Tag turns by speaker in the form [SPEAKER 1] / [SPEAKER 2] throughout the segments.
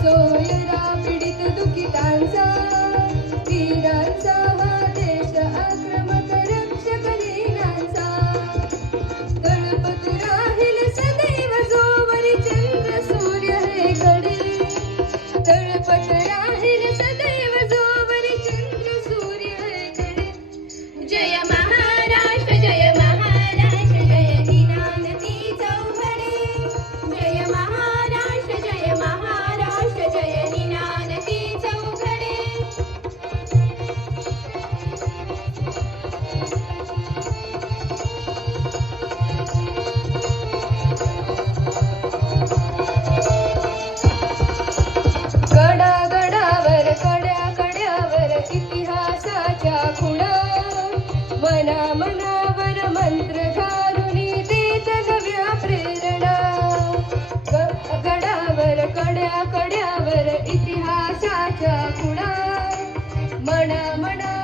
[SPEAKER 1] सोयरा पीडित दुखितांचा
[SPEAKER 2] घासाच्या कुड मना मनावर मंत्र घालुनी नव्या प्रेरणा.
[SPEAKER 1] गडावर कड्या
[SPEAKER 2] कड्यावर इतिहासाच्या कुडा मना मना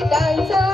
[SPEAKER 2] dancer.